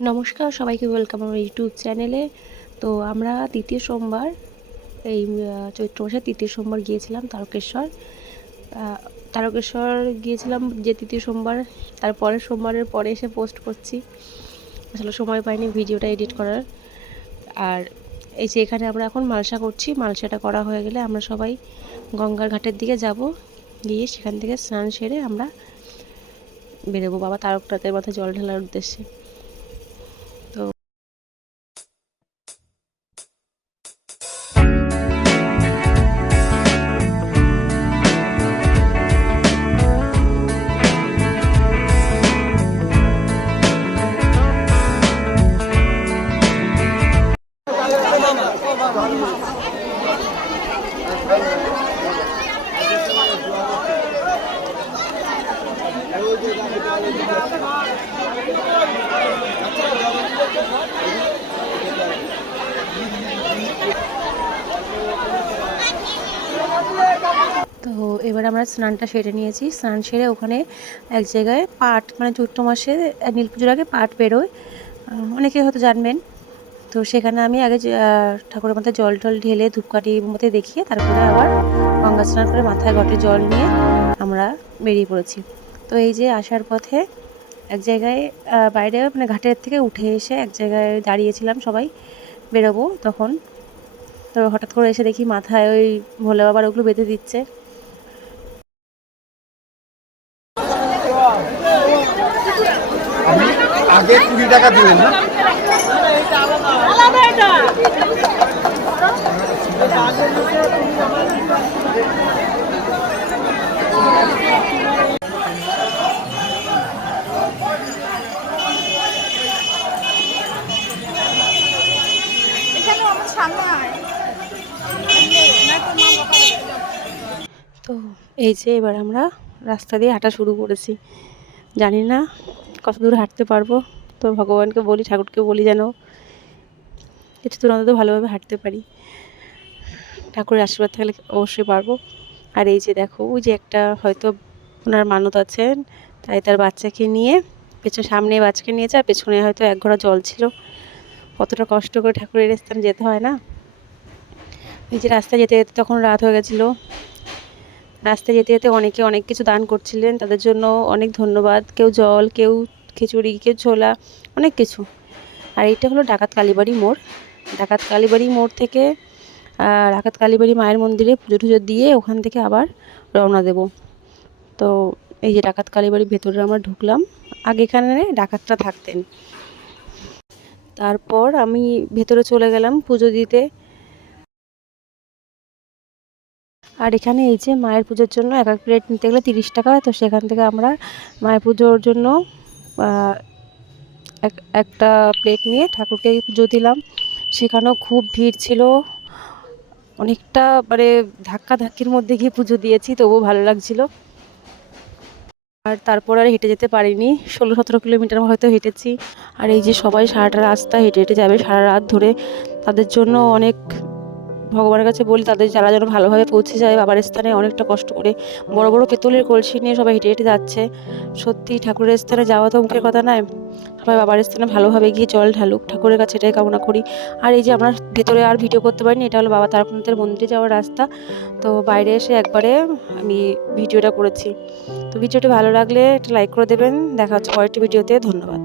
নমস্কার সবাইকে, ওয়েলকাম আমার ইউটিউব চ্যানেলে। তো আমরা দ্বিতীয় সোমবার, এই চৈত্র মাসের তৃতীয় সোমবার গিয়েছিলাম তারকেশ্বর। তারকেশ্বর গিয়েছিলাম যে তৃতীয় সোমবার, তারপরের সোমবারের পরে এসে পোস্ট করছি। আসলে সময় পাইনি ভিডিওটা এডিট করার। আর এই যে এখানে আমরা এখন মালসা করছি, মালসাটা করা হয়ে গেলে আমরা সবাই গঙ্গার ঘাটের দিকে যাব, গিয়ে সেখান থেকে স্নান সেরে আমরা বেরোবো বাবা তারকনাথের মাথায় জল ঢালার উদ্দেশ্যে। তো এবার আমরা স্নানটা সেরে নিয়েছি। স্নান সেরে ওখানে এক জায়গায় পাট, মানে চৈত্র মাসে নীল পুজোর আগে পাট বেরোয়, অনেকে হয়তো জানবেন। তো সেখানে আমি আগে ঠাকুরের মাথায় জল টল ঢেলে ধূপকাঠি মধ্যে দেখিয়ে তারপরে আবার গঙ্গা স্নান করে মাথায় ঘটে জল নিয়ে আমরা বেরিয়ে পড়েছি। তো এই যে আসার পথে এক জায়গায় বাইরে, মানে ঘাটের থেকে উঠে এসে এক জায়গায় দাঁড়িয়েছিলাম সবাই বেরোবো তখন। তো হঠাৎ করে এসে দেখি মাথায় ওই ভোলে বাবার ওগুলো বেঁধে দিচ্ছে। আগে 20 টাকা দিলেন না? তো এই যে এবার আমরা রাস্তা দিয়ে হাঁটা শুরু করেছি। জানি না কত দূর হাঁটতে পারবো, তো ভগবানকে বলি, ঠাকুরকে বলি যেন কিছু দূর অন্তত ভালোভাবে হাঁটতে পারি। ঠাকুরের আশীর্বাদ থাকলে অবশ্যই পারবো। আর এই যে দেখো, ওই যে একটা হয়তো ওনার মানত আছেন, তাই তার বাচ্চাকে নিয়ে পেছনে, সামনে বাচ্চাকে নিয়েছে আর পেছনে হয়তো এক ঘোড়া জল ছিল। কতটা কষ্ট করে ঠাকুরের স্থানে যেতে হয় না। এই যে রাস্তায় যেতে যেতে তখন রাত হয়ে গেছিলো। রাস্তায় যেতে যেতে অনেকে অনেক কিছু দান করছিলেন, তাদের জন্য অনেক ধন্যবাদ। কেউ জল, কেউ খিচুড়ি, কেউ ছোলা, অনেক কিছু। আর এইটা হলো ডাকাত কালীবাড়ি মোড়। ডাকাত কালীবাড়ি মোড় থেকে ডাকাত কালীবাড়ি মায়ের মন্দিরে পুজো টুজো দিয়ে ওখান থেকে আবার রওনা দেব। তো এই যে ডাকাত কালীবাড়ির ভেতরে আমরা ঢুকলাম। আগে এখানে ডাকাতরা থাকতেন। তারপর আমি ভেতরে চলে গেলাম পুজো দিতে। আর এখানে এই যে মায়ের পুজোর জন্য এক এক প্লেট নিতে গেলে 30 টাকা। তো সেখান থেকে আমরা মায়ের পুজোর জন্য একটা প্লেট নিয়ে ঠাকুরকে পুজো দিলাম। সেখানেও খুব ভিড় ছিল, অনেকটা মানে ধাক্কির মধ্যে গিয়ে পুজো দিয়েছি, তবুও ভালো লাগছিল। আর তারপর আর হেঁটে যেতে পারিনি, 16-17 কিলোমিটার হয়তো হেঁটেছি। আর এই যে সবাই সারাটা রাস্তা হেঁটে হেঁটে যাবে সারা রাত ধরে, তাদের জন্য অনেক ভগবানের কাছে বলি তাদের যারা যেন ভালোভাবে পৌঁছে যায় বাবার স্থানে। অনেকটা কষ্ট করে বড় বড় পেতলের কলসি নিয়ে সবাই হেঁটে হেঁটে যাচ্ছে। সত্যি ঠাকুরের স্থানে যাওয়া তো মুখের কথা নয়, সবাই বাবার স্থানে ভালোভাবে গিয়ে জল ঢালুক, ঠাকুরের কাছে এটাই কামনা করি। আর এই যে আমরা ভেতরে আর ভিডিও করতে পারিনি, এটা হলো বাবা তারকনাথের মন্দিরে যাওয়ার রাস্তা। তো বাইরে এসে একবারে আমি ভিডিওটা করেছি। তো ভিডিওটা ভালো লাগলে একটা লাইক করে দেবেন। দেখা হচ্ছে পরেরটি ভিডিওতে। ধন্যবাদ।